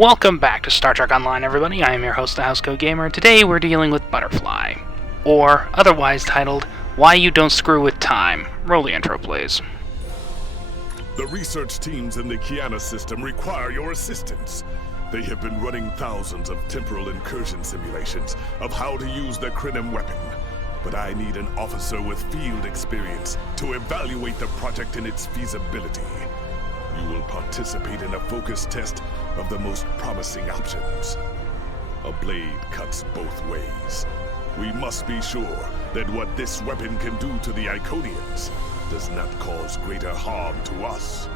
Welcome back to Star Trek Online, everybody. I am your host, the Housecoat Gamer, and today we're dealing with Butterfly, or otherwise titled, Why You Don't Screw With Time. Roll the intro, please. The research teams in the Kiana system require your assistance. They have been running thousands of temporal incursion simulations of how to use the Krenim weapon. But I need an officer with field experience to evaluate the project and its feasibility. You will participate in a focus test of the most promising options. A blade cuts both ways. We must be sure that what this weapon can do to the Iconians does not cause greater harm to us.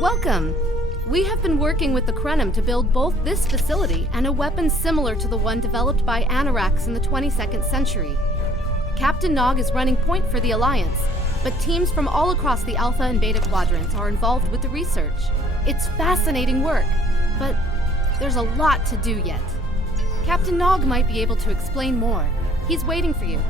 Welcome! We have been working with the Krenim to build both this facility and a weapon similar to the one developed by Anoraks in the 22nd century. Captain Nog is running point for the Alliance, but teams from all across the Alpha and Beta quadrants are involved with the research. It's fascinating work, but there's a lot to do yet. Captain Nog might be able to explain more. He's waiting for you.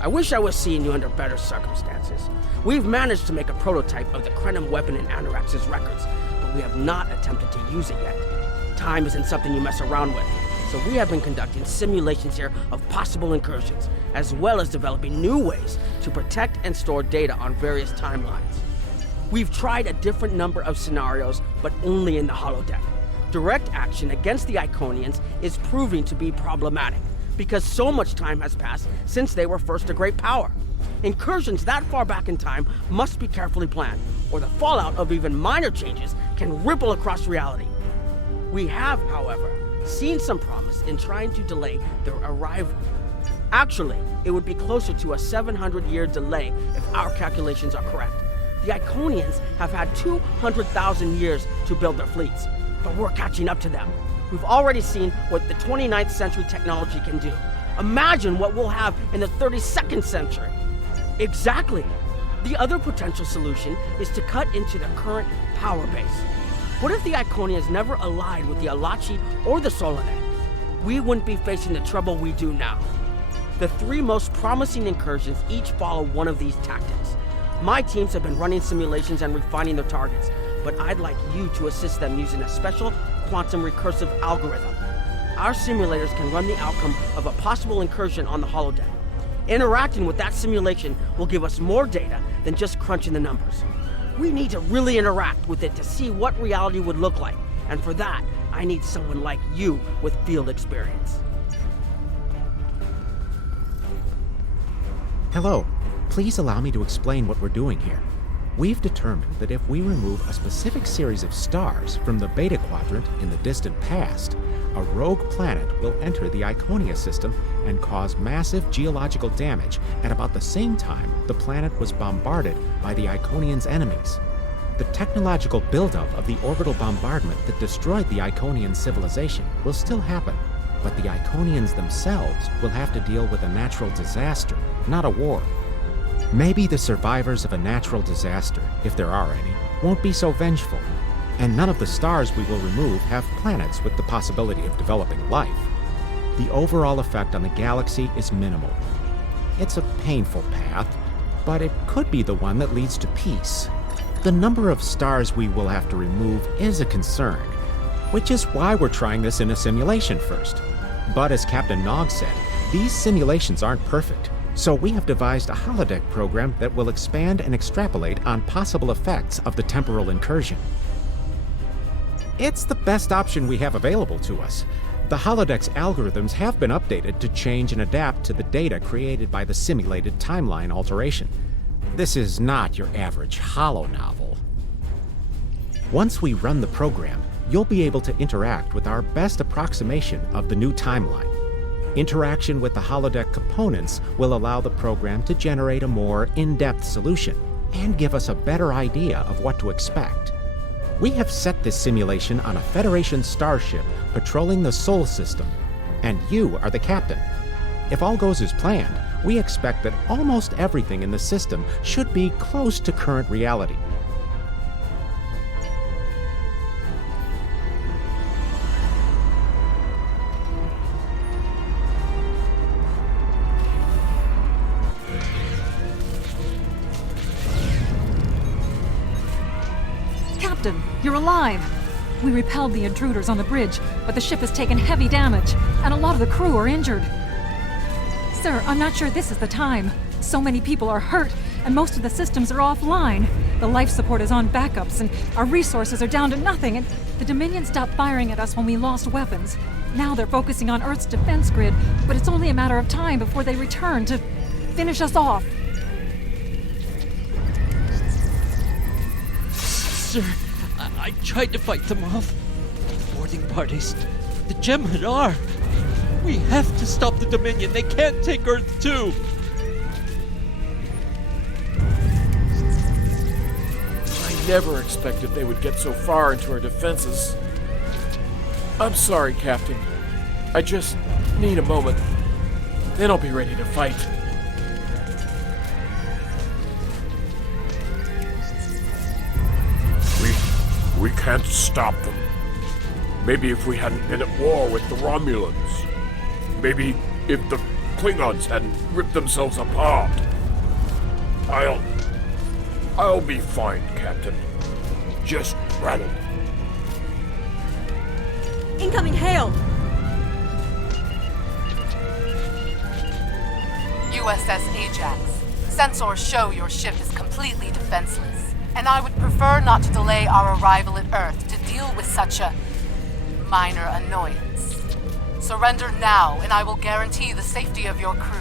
I wish I was seeing you under better circumstances. We've managed to make a prototype of the Krenim weapon in Anoraks' records, but we have not attempted to use it yet. Time isn't something you mess around with, so we have been conducting simulations here of possible incursions, as well as developing new ways to protect and store data on various timelines. We've tried a different number of scenarios, but only in the holodeck. Direct action against the Iconians is proving to be problematic, because so much time has passed since they were first a great power. Incursions that far back in time must be carefully planned, or the fallout of even minor changes can ripple across reality. We have, however, seen some promise in trying to delay their arrival. Actually, it would be closer to a 700-year delay if our calculations are correct. The Iconians have had 200,000 years to build their fleets, but we're catching up to them. We've already seen what the 29th century technology can do. Imagine what we'll have in the 32nd century. Exactly. The other potential solution is to cut into the current power base. What if the Iconians never allied with the Alachi or the Solonet? We wouldn't be facing the trouble we do now. The three most promising incursions each follow one of these tactics. My teams have been running simulations and refining their targets, but I'd like you to assist them using a special quantum recursive algorithm. Our simulators can run the outcome of a possible incursion on the holodeck. Interacting with that simulation will give us more data than just crunching the numbers. We need to really interact with it to see what reality would look like, and for that, I need someone like you with field experience. Hello. Please allow me to explain what we're doing here. We've determined that if we remove a specific series of stars from the Beta Quadrant in the distant past, a rogue planet will enter the Iconia system and cause massive geological damage at about the same time the planet was bombarded by the Iconians' enemies. The technological buildup of the orbital bombardment that destroyed the Iconian civilization will still happen, but the Iconians themselves will have to deal with a natural disaster, not a war. Maybe the survivors of a natural disaster, if there are any, won't be so vengeful, and none of the stars we will remove have planets with the possibility of developing life. The overall effect on the galaxy is minimal. It's a painful path, but it could be the one that leads to peace. The number of stars we will have to remove is a concern, which is why we're trying this in a simulation first. But as Captain Nog said, these simulations aren't perfect. So we have devised a holodeck program that will expand and extrapolate on possible effects of the temporal incursion. It's the best option we have available to us. The holodeck's algorithms have been updated to change and adapt to the data created by the simulated timeline alteration. This is not your average holo novel. Once we run the program, you'll be able to interact with our best approximation of the new timeline. Interaction with the holodeck components will allow the program to generate a more in-depth solution and give us a better idea of what to expect. We have set this simulation on a Federation starship patrolling the Sol system, and you are the captain. If all goes as planned, we expect that almost everything in the system should be close to current reality. Captain, you're alive! We repelled the intruders on the bridge, but the ship has taken heavy damage, and a lot of the crew are injured. Sir, I'm not sure this is the time. So many people are hurt, and most of the systems are offline. The life support is on backups, and our resources are down to nothing, and the Dominion stopped firing at us when we lost weapons. Now they're focusing on Earth's defense grid, but it's only a matter of time before they return to finish us off. Sir, I tried to fight them off. The boarding parties, the Jem'Hadar. We have to stop the Dominion. They can't take Earth too. I never expected they would get so far into our defenses. I'm sorry, Captain. I just need a moment. Then I'll be ready to fight. We can't stop them. Maybe if we hadn't been at war with the Romulans. Maybe if the Klingons hadn't ripped themselves apart. I'll be fine, Captain. Just rattled. Incoming hail! USS Ajax. Sensors show your ship is completely defenseless, and I would prefer not to delay our arrival at Earth to deal with such a minor annoyance. Surrender now, and I will guarantee the safety of your crew.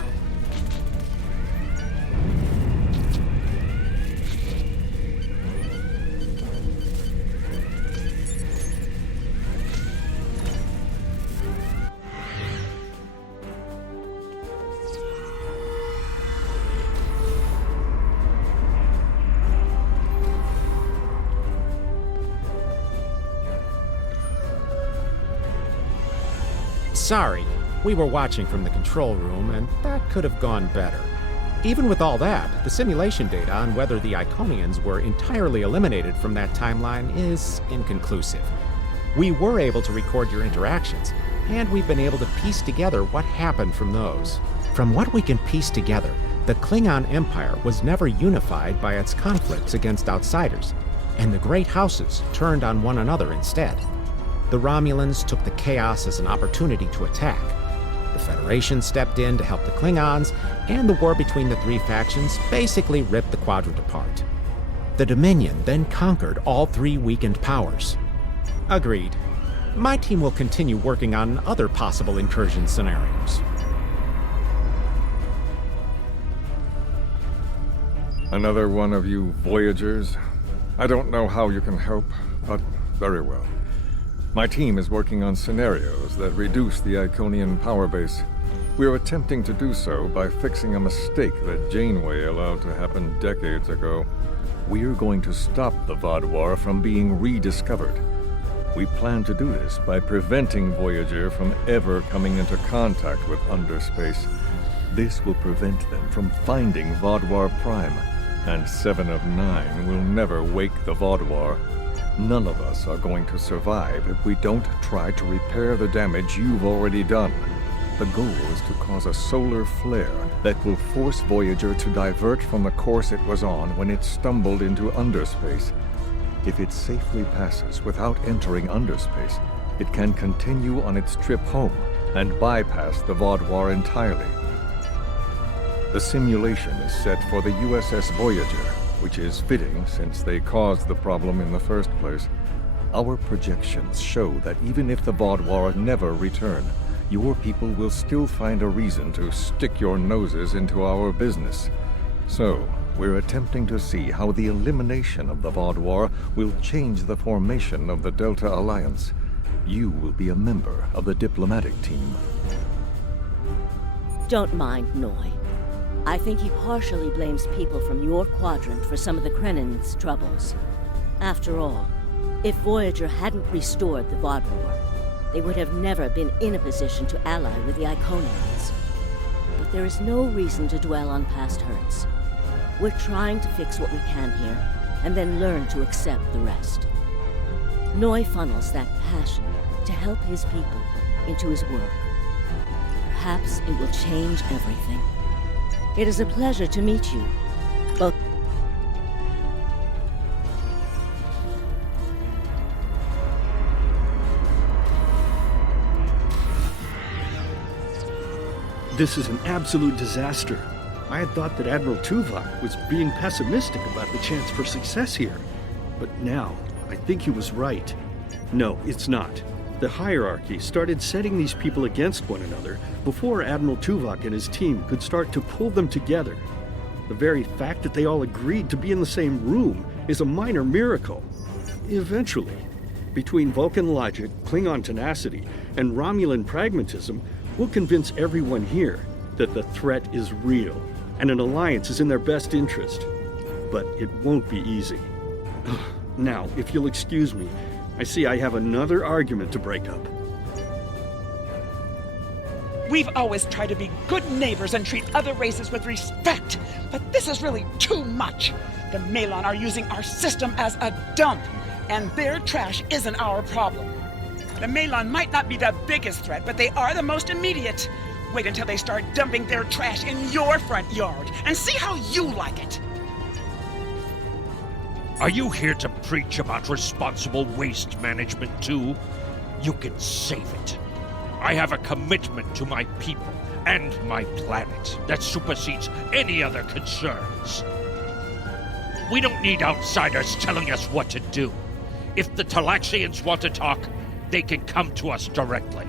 Sorry, we were watching from the control room, and that could have gone better. Even with all that, the simulation data on whether the Iconians were entirely eliminated from that timeline is inconclusive. We were able to record your interactions, and we've been able to piece together what happened from those. From what we can piece together, the Klingon Empire was never unified by its conflicts against outsiders, and the great houses turned on one another instead. The Romulans took the chaos as an opportunity to attack. The Federation stepped in to help the Klingons, and the war between the three factions basically ripped the quadrant apart. The Dominion then conquered all three weakened powers. Agreed. My team will continue working on other possible incursion scenarios. Another one of you Voyagers? I don't know how you can help, but very well. My team is working on scenarios that reduce the Iconian power base. We're attempting to do so by fixing a mistake that Janeway allowed to happen decades ago. We're going to stop the Vaadwaur from being rediscovered. We plan to do this by preventing Voyager from ever coming into contact with underspace. This will prevent them from finding Vaadwaur Prime, and 7 of 9 will never wake the Vaadwaur. None of us are going to survive if we don't try to repair the damage you've already done. The goal is to cause a solar flare that will force Voyager to divert from the course it was on when it stumbled into underspace. If it safely passes without entering underspace, it can continue on its trip home and bypass the Vaadwaur entirely. The simulation is set for the USS Voyager, which is fitting since they caused the problem in the first place. Our projections show that even if the Vaadwaur never return, your people will still find a reason to stick your noses into our business. So, we're attempting to see how the elimination of the Vaadwaur will change the formation of the Delta Alliance. You will be a member of the diplomatic team. Don't mind Noy. I think he partially blames people from your quadrant for some of the Krennin's troubles. After all, If Voyager hadn't restored the Vodmore, they would have never been in a position to ally with the Iconians. But there is no reason to dwell on past hurts. We're trying to fix what we can here, and then learn to accept the rest. Noi funnels that passion to help his people into his work. Perhaps it will change everything. It is a pleasure to meet you, both. This is an absolute disaster. I had thought that Admiral Tuvok was being pessimistic about the chance for success here. But now, I think he was right. No, it's not. The hierarchy started setting these people against one another before Admiral Tuvok and his team could start to pull them together. The very fact that they all agreed to be in the same room is a minor miracle. Eventually, between Vulcan logic, Klingon tenacity, and Romulan pragmatism, we'll convince everyone here that the threat is real and an alliance is in their best interest. But it won't be easy. Now, if you'll excuse me, I see I have another argument to break up. We've always tried to be good neighbors and treat other races with respect, but this is really too much. The Malon are using our system as a dump, and their trash isn't our problem. The Malon might not be the biggest threat, but they are the most immediate. Wait until they start dumping their trash in your front yard, and see how you like it. Are you here to preach about responsible waste management too? You can save it. I have a commitment to my people and my planet that supersedes any other concerns. We don't need outsiders telling us what to do. If the Talaxians want to talk, they can come to us directly.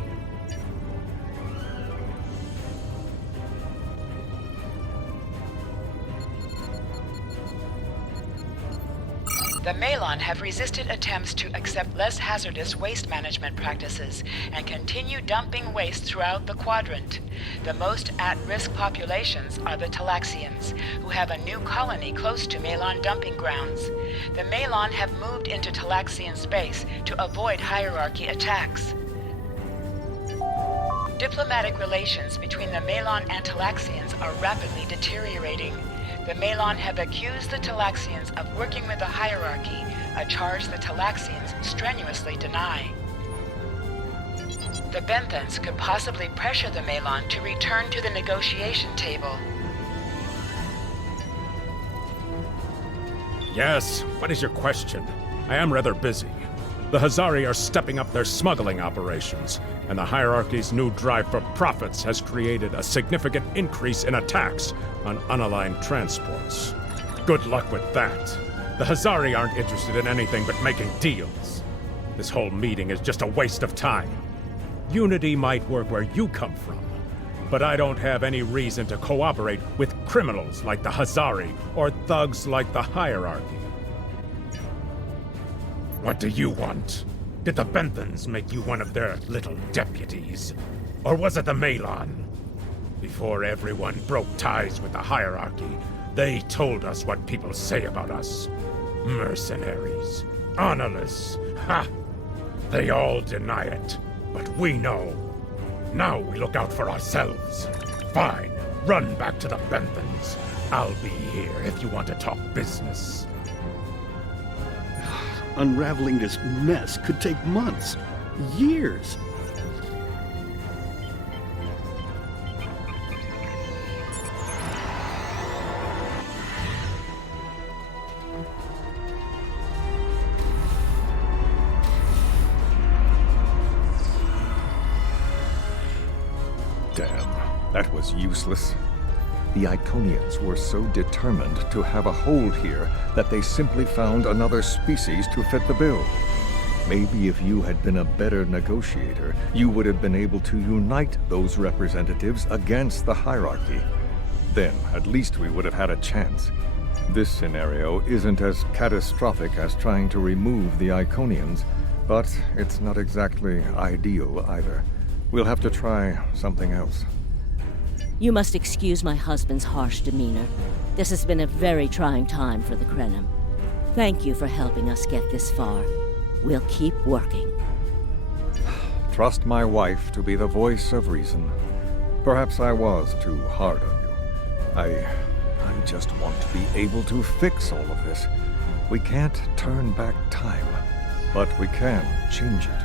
The Malon have resisted attempts to accept less hazardous waste management practices and continue dumping waste throughout the quadrant. The most at-risk populations are the Talaxians, who have a new colony close to Malon dumping grounds. The Malon have moved into Talaxian space to avoid hierarchy attacks. Diplomatic relations between the Malon and Talaxians are rapidly deteriorating. The Malon have accused the Talaxians of working with the hierarchy, a charge the Talaxians strenuously deny. The Benthans could possibly pressure the Malon to return to the negotiation table. Yes, what is your question? I am rather busy. The Hazari are stepping up their smuggling operations, and the hierarchy's new drive for profits has created a significant increase in attacks on unaligned transports. Good luck with that. The Hazari aren't interested in anything but making deals. This whole meeting is just a waste of time. Unity might work where you come from, but I don't have any reason to cooperate with criminals like the Hazari or thugs like the hierarchy. What do you want? Did the Benthans make you one of their little deputies? Or was it the Malon? Before everyone broke ties with the hierarchy, they told us what people say about us. Mercenaries. Honorless. Ha! They all deny it, but we know. Now we look out for ourselves. Fine, run back to the Benthans. I'll be here if you want to talk business. Unraveling this mess could take months, years. Damn, that was useless. The Iconians were so determined to have a hold here that they simply found another species to fit the bill. Maybe if you had been a better negotiator, you would have been able to unite those representatives against the hierarchy. Then, at least we would have had a chance. This scenario isn't as catastrophic as trying to remove the Iconians, but it's not exactly ideal either. We'll have to try something else. You must excuse my husband's harsh demeanor. This has been a very trying time for the Krenim. Thank you for helping us get this far. We'll keep working. Trust my wife to be the voice of reason. Perhaps I was too hard on you. I just want to be able to fix all of this. We can't turn back time, but we can change it.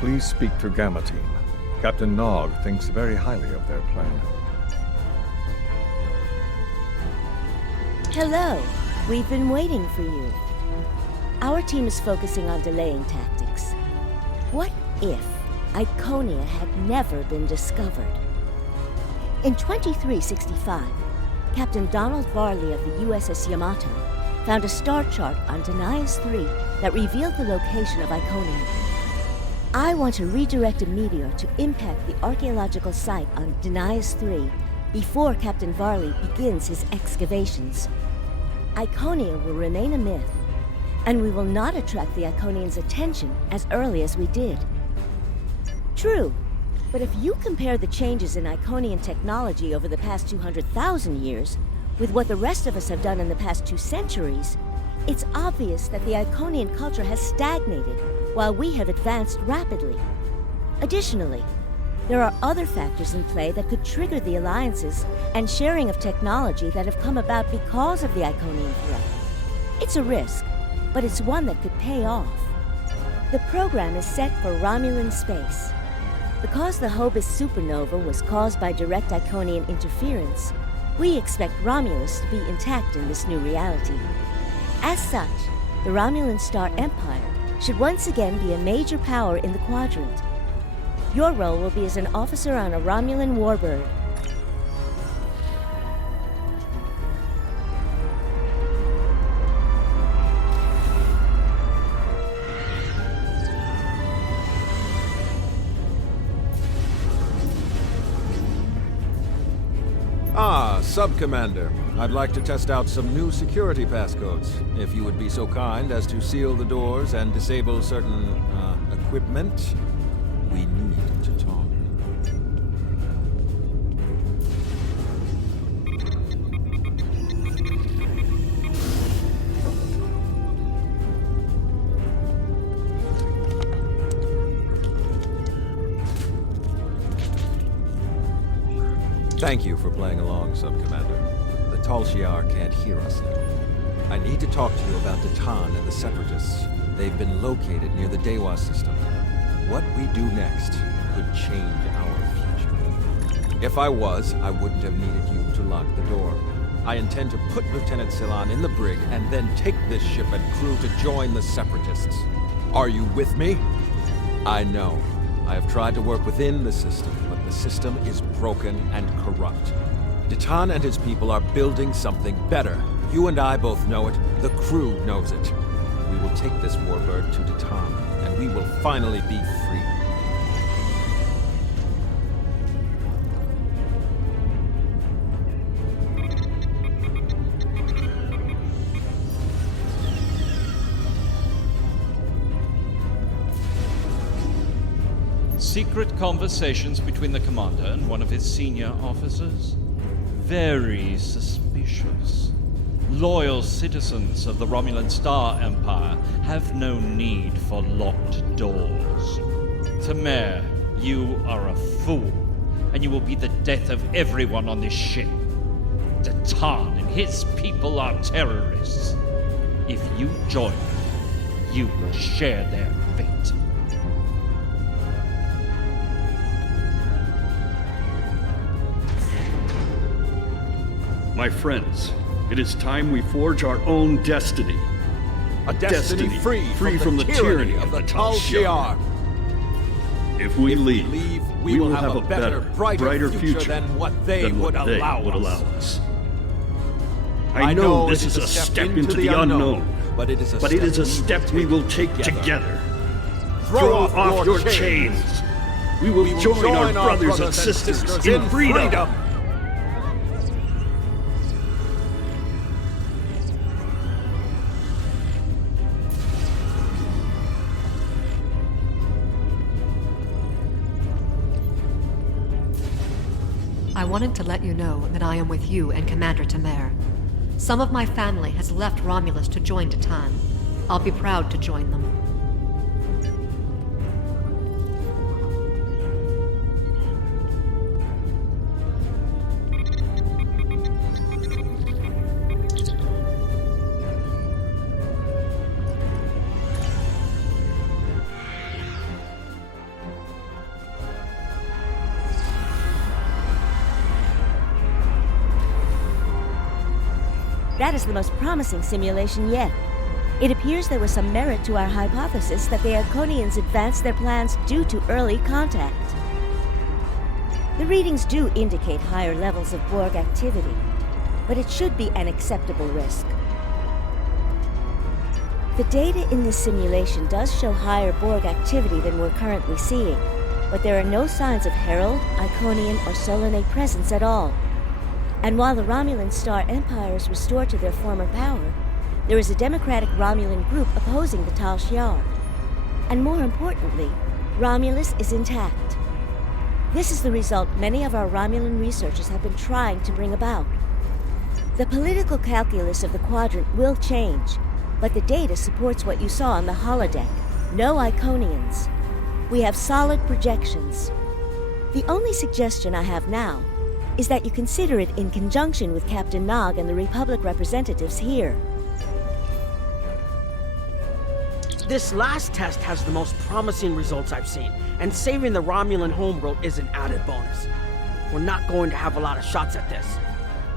Please speak to Gamma Team. Captain Nog thinks very highly of their plan. Hello. We've been waiting for you. Our team is focusing on delaying tactics. What if Iconia had never been discovered? In 2365, Captain Donald Varley of the USS Yamato found a star chart on Denias 3 that revealed the location of Iconia. I want to redirect a meteor to impact the archaeological site on Denias 3 before Captain Varley begins his excavations. Iconia will remain a myth, and we will not attract the Iconians' attention as early as we did. True, but if you compare the changes in Iconian technology over the past 200,000 years with what the rest of us have done in the past 2 centuries, it's obvious that the Iconian culture has stagnated while we have advanced rapidly. Additionally, there are other factors in play that could trigger the alliances and sharing of technology that have come about because of the Iconian threat. It's a risk, but it's one that could pay off. The program is set for Romulan space. Because the Hobus supernova was caused by direct Iconian interference, we expect Romulus to be intact in this new reality. As such, the Romulan Star Empire should once again be a major power in the quadrant. Your role will be as an officer on a Romulan warbird. Sub-Commander, I'd like to test out some new security passcodes. If you would be so kind as to seal the doors and disable certain, equipment, we need to talk. Thank you for playing along, Sub-Commander. The Tal Shiar can't hear us now. I need to talk to you about Datan and the Separatists. They've been located near the Dewa system. What we do next could change our future. If I was, I wouldn't have needed you to lock the door. I intend to put Lieutenant Silan in the brig and then take this ship and crew to join the Separatists. Are you with me? I know. I have tried to work within the system, but the system is broken and corrupt. Datan and his people are building something better. You and I both know it. The crew knows it. We will take this warbird to Datan, and we will finally be free. Secret conversations between the commander and one of his senior officers? Very suspicious. Loyal citizens of the Romulan Star Empire have no need for locked doors. Temer, you are a fool, and you will be the death of everyone on this ship. Datan and his people are terrorists. If you join them, you will share their fate. My friends, it is time we forge our own destiny. A destiny free from the tyranny of the Tal Shiar. If we leave, we will have a better, brighter future than what they would allow us. I know this is a step into the unknown, but it is a step we will take together. Throw off your chains. We will join our brothers and sisters in freedom. I wanted to let you know that I am with you and Commander Temer. Some of my family has left Romulus to join Datan. I'll be proud to join them. That is the most promising simulation yet. It appears there was some merit to our hypothesis that the Iconians advanced their plans due to early contact. The readings do indicate higher levels of Borg activity, but it should be an acceptable risk. The data in this simulation does show higher Borg activity than we're currently seeing, but there are no signs of Herald, Iconian, or Solanae presence at all. And while the Romulan Star Empire is restored to their former power, there is a democratic Romulan group opposing the Tal Shiar. And more importantly, Romulus is intact. This is the result many of our Romulan researchers have been trying to bring about. The political calculus of the Quadrant will change, but the data supports what you saw on the holodeck. No Iconians. We have solid projections. The only suggestion I have now is that you consider it in conjunction with Captain Nog and the Republic representatives here. This last test has the most promising results I've seen, and saving the Romulan homeworld is an added bonus. We're not going to have a lot of shots at this.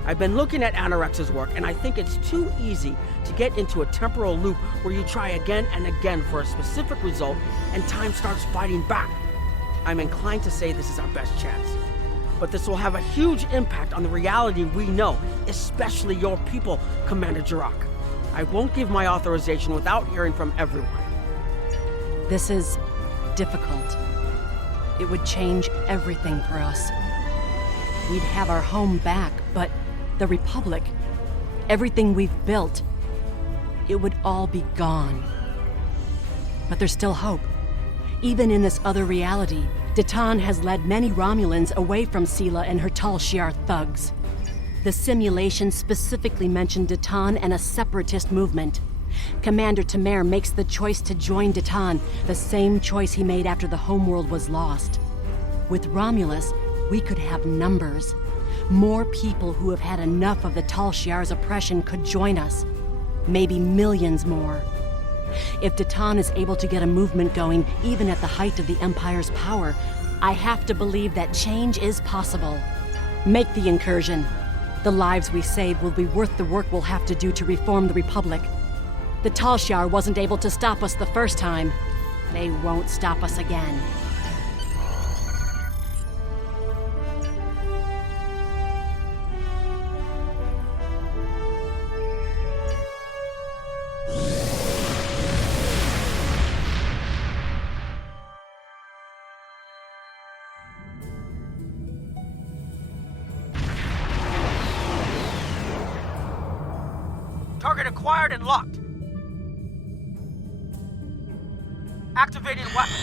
I've been looking at Anorex's work, and I think it's too easy to get into a temporal loop where you try again and again for a specific result, and time starts fighting back. I'm inclined to say this is our best chance. But this will have a huge impact on the reality we know, especially your people, Commander Jirok. I won't give my authorization without hearing from everyone. This is difficult. It would change everything for us. We'd have our home back, but the Republic, everything we've built, it would all be gone. But there's still hope. Even in this other reality, Datan has led many Romulans away from Sela and her Tal Shiar thugs. The simulation specifically mentioned Datan and a separatist movement. Commander Tamer makes the choice to join Datan, the same choice he made after the homeworld was lost. With Romulus, we could have numbers. More people who have had enough of the Tal Shiar's oppression could join us. Maybe millions more. If Datan is able to get a movement going, even at the height of the Empire's power, I have to believe that change is possible. Make the incursion. The lives we save will be worth the work we'll have to do to reform the Republic. The Tal Shiar wasn't able to stop us the first time. They won't stop us again. Target acquired and locked. Activating weapon.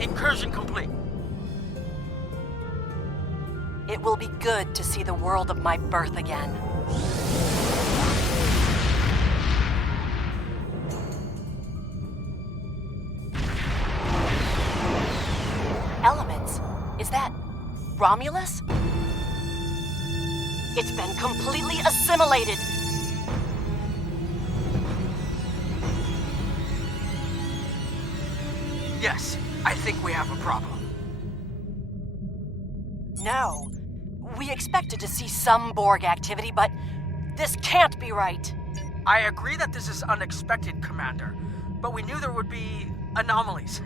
Incursion complete. It will be good to see the world of my birth again. Elements? Is that Romulus? It's been completely assimilated. Yes, I think we have a problem. No. We expected to see some Borg activity, but this can't be right. I agree that this is unexpected, Commander, but we knew there would be anomalies.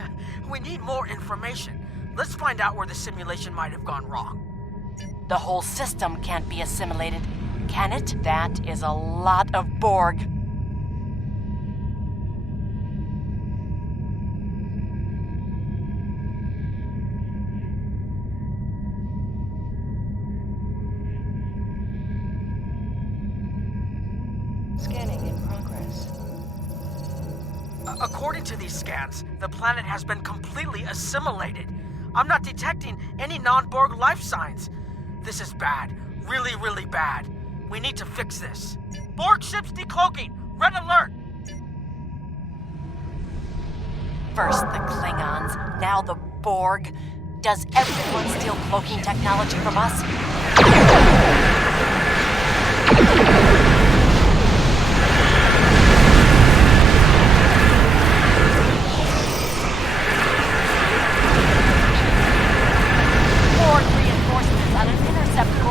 We need more information. Let's find out where the simulation might have gone wrong. The whole system can't be assimilated, can it? That is a lot of Borg. Scanning in progress. According to these scans, the planet has been completely assimilated. I'm not detecting any non-Borg life signs. This is bad. Really, really bad. We need to fix this. Borg ships decloaking! Red alert! First the Klingons, now the Borg. Does everyone steal cloaking technology from us? Borg reinforcements on an interceptor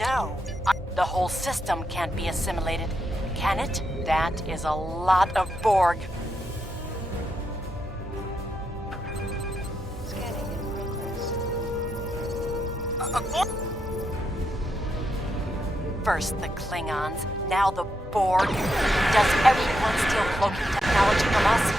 No. The whole system can't be assimilated, can it? That is a lot of Borg. Scanning in progress. First the Klingons, now the Borg. Does everyone steal cloaking technology from us?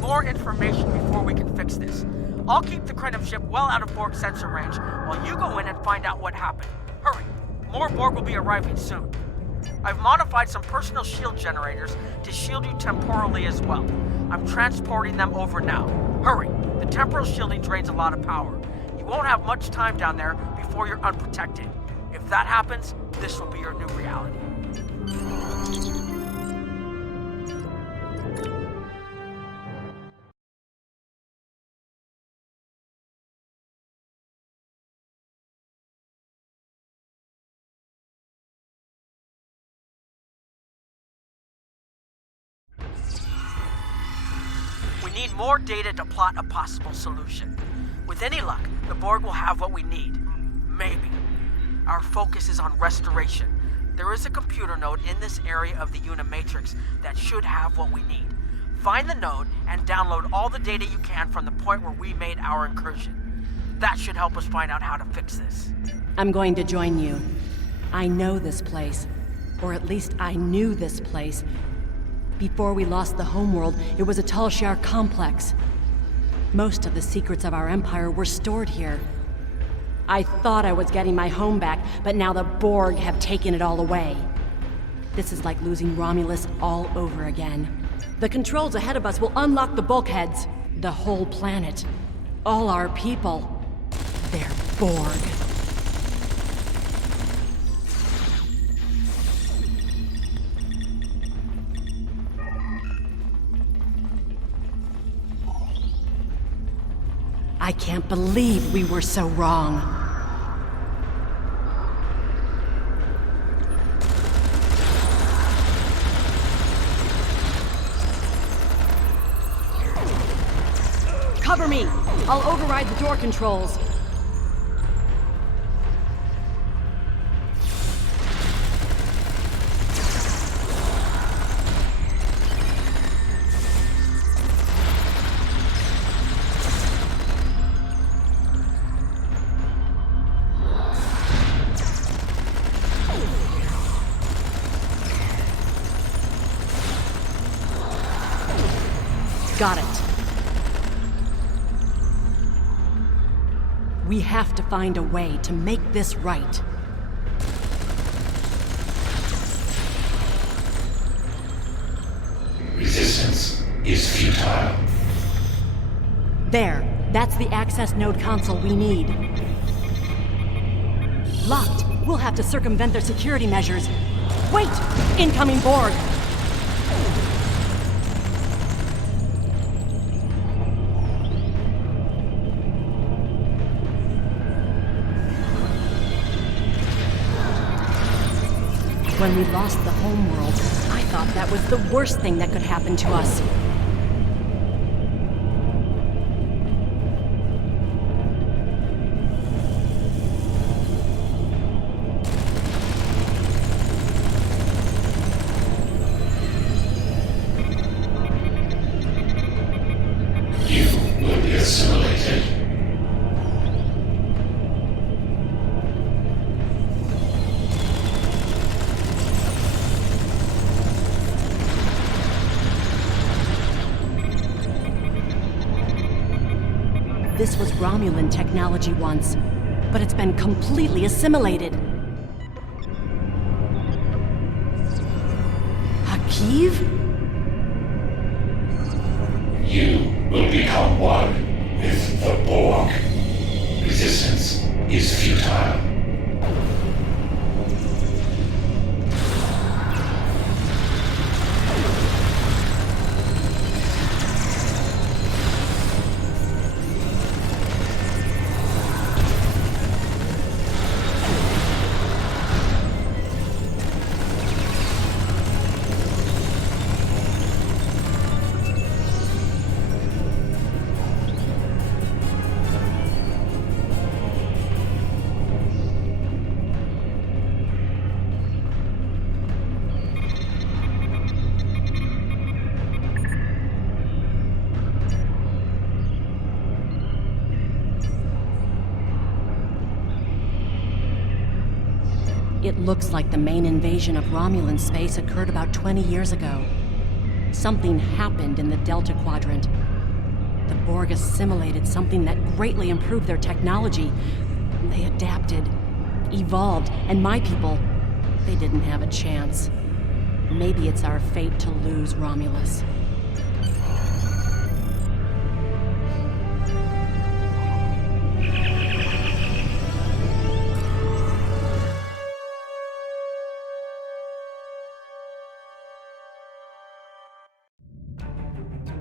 More information before we can fix this. I'll keep the Krenim ship well out of Borg sensor range while you go in and find out what happened. Hurry. More Borg will be arriving soon. I've modified some personal shield generators to shield you temporally as well. I'm transporting them over now. Hurry. The temporal shielding drains a lot of power. You won't have much time down there before you're unprotected. If that happens, this will be your new reality. We need more data to plot a possible solution. With any luck, the Borg will have what we need. Maybe. Our focus is on restoration. There is a computer node in this area of the Unimatrix that should have what we need. Find the node and download all the data you can from the point where we made our incursion. That should help us find out how to fix this. I'm going to join you. I know this place. Or at least I knew this place. Before we lost the homeworld, it was a Tal Shiar complex. Most of the secrets of our empire were stored here. I thought I was getting my home back, but now the Borg have taken it all away. This is like losing Romulus all over again. The controls ahead of us will unlock the bulkheads. The whole planet. All our people. They're Borg. I can't believe we were so wrong. Cover me! I'll override the door controls. Got it. We have to find a way to make this right. Resistance is futile. There. That's the access node console we need. Locked. We'll have to circumvent their security measures. Wait! Incoming Borg! When we lost the homeworld, I thought that was the worst thing that could happen to us. this was Romulan technology once, but it's been completely assimilated. Hakiv? You will become one with the Borg. Resistance is futile. It looks like the main invasion of Romulan space occurred about 20 years ago. Something happened in the Delta Quadrant. The Borg assimilated something that greatly improved their technology. They adapted, evolved, and my people, they didn't have a chance. Maybe it's our fate to lose Romulus.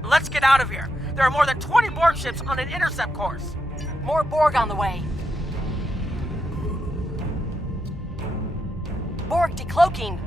Let's get out of here. There are more than 20 Borg ships on an intercept course. More Borg on the way. Borg decloaking.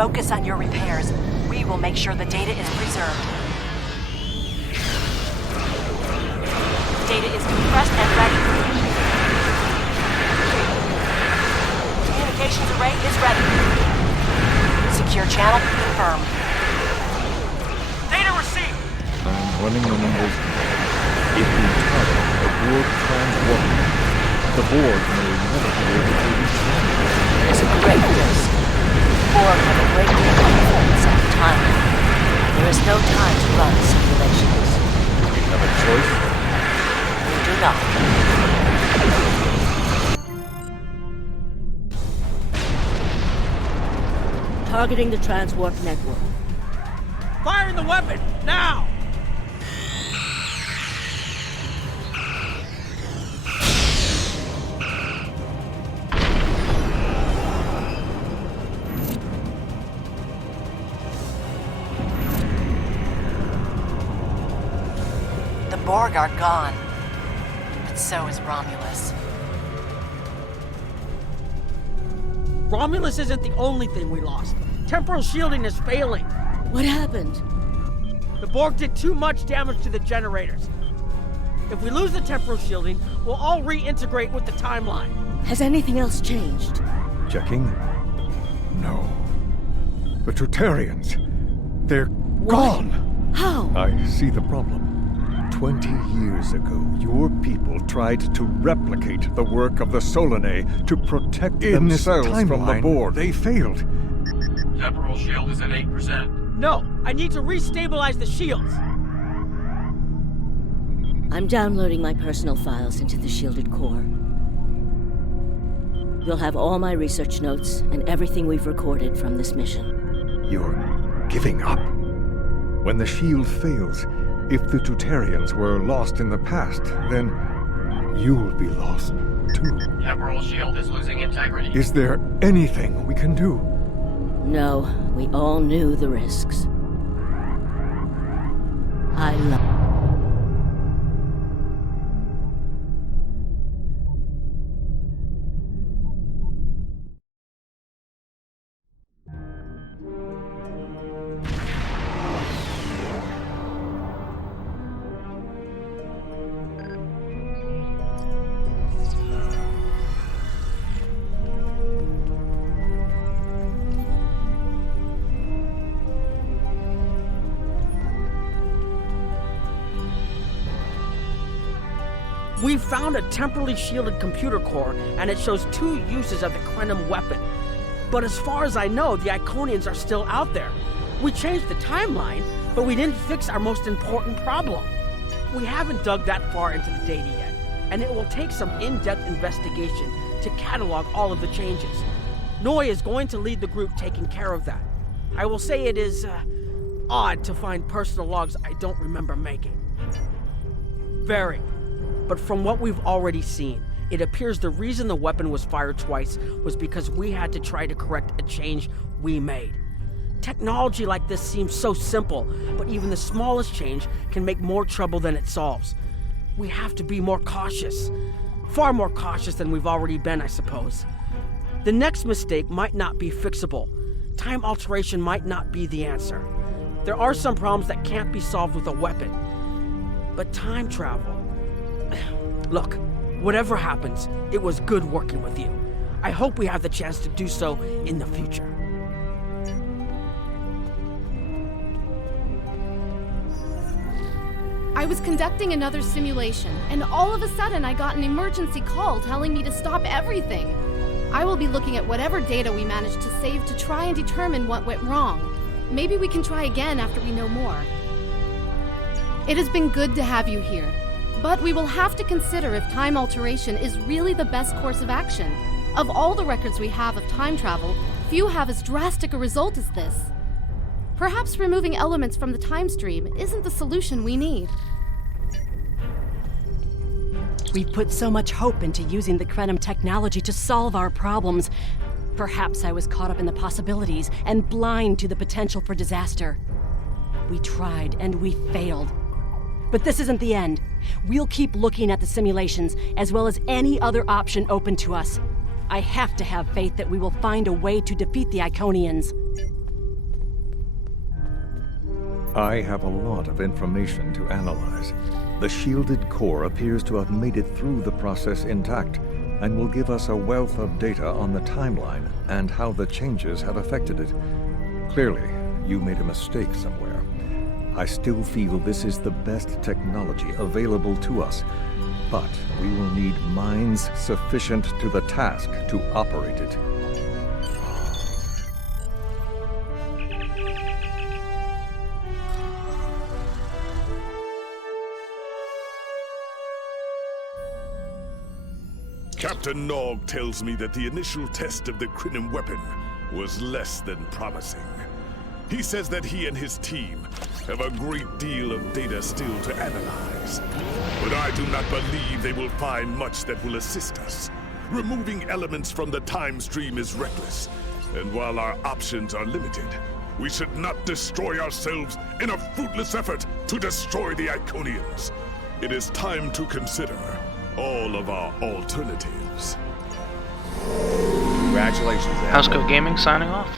Focus on your repairs. We will make sure the data is preserved. Data is compressed and ready. Communications array is ready. Secure channel confirmed. Data received. I'm running the numbers. If we target the Borg transwarp, the Borg may never be able to return. There's a great risk. Borg have a great deal of influence on time. There is no time to run simulations. We have a choice? We do not. Targeting the transwarp network. Firing the weapon, now! Borg are gone, but so is Romulus. Romulus isn't the only thing we lost. Temporal shielding is failing. What happened? The Borg did too much damage to the generators. If we lose the temporal shielding, we'll all reintegrate with the timeline. Has anything else changed? Checking? No. The Tutarians. They're gone. How? I see the problem. 20 years ago, your people tried to replicate the work of the Solanae to protect themselves from the Borg. They failed. Temporal shield is at 8%. No, I need to restabilize the shields. I'm downloading my personal files into the shielded core. You'll have all my research notes and everything we've recorded from this mission. You're giving up? When the shield fails, if the Tutarians were lost in the past, then you'll be lost, too. Temporal shield is losing integrity. Is there anything we can do? No, we all knew the risks. We found a temporally shielded computer core, and it shows 2 uses of the Krenim weapon. But as far as I know, the Iconians are still out there. We changed the timeline, but we didn't fix our most important problem. We haven't dug that far into the data yet, and it will take some in-depth investigation to catalog all of the changes. Noi is going to lead the group taking care of that. I will say it is odd to find personal logs I don't remember making. Very. But from what we've already seen, it appears the reason the weapon was fired twice was because we had to try to correct a change we made. Technology like this seems so simple, but even the smallest change can make more trouble than it solves. We have to be more cautious. Far more cautious than we've already been, I suppose. The next mistake might not be fixable. Time alteration might not be the answer. There are some problems that can't be solved with a weapon. But time travel... Look, whatever happens, it was good working with you. I hope we have the chance to do so in the future. I was conducting another simulation, and all of a sudden I got an emergency call telling me to stop everything. I will be looking at whatever data we managed to save to try and determine what went wrong. Maybe we can try again after we know more. It has been good to have you here, but we will have to consider if time alteration is really the best course of action. Of all the records we have of time travel, few have as drastic a result as this. Perhaps removing elements from the time stream isn't the solution we need. We've put so much hope into using the Krenim technology to solve our problems. Perhaps I was caught up in the possibilities and blind to the potential for disaster. We tried and we failed. But this isn't the end. We'll keep looking at the simulations as well as any other option open to us. I have to have faith that we will find a way to defeat the Iconians. I have a lot of information to analyze. The shielded core appears to have made it through the process intact, and will give us a wealth of data on the timeline and how the changes have affected it. Clearly, you made a mistake somewhere. I still feel this is the best technology available to us, but we will need minds sufficient to the task to operate it. Captain Nog tells me that the initial test of the Krenim weapon was less than promising. He says that he and his team have a great deal of data still to analyze. But I do not believe they will find much that will assist us. Removing elements from the time stream is reckless, and while our options are limited, we should not destroy ourselves in a fruitless effort to destroy the Iconians. It is time to consider all of our alternatives. Congratulations, Housecoat Gaming signing off.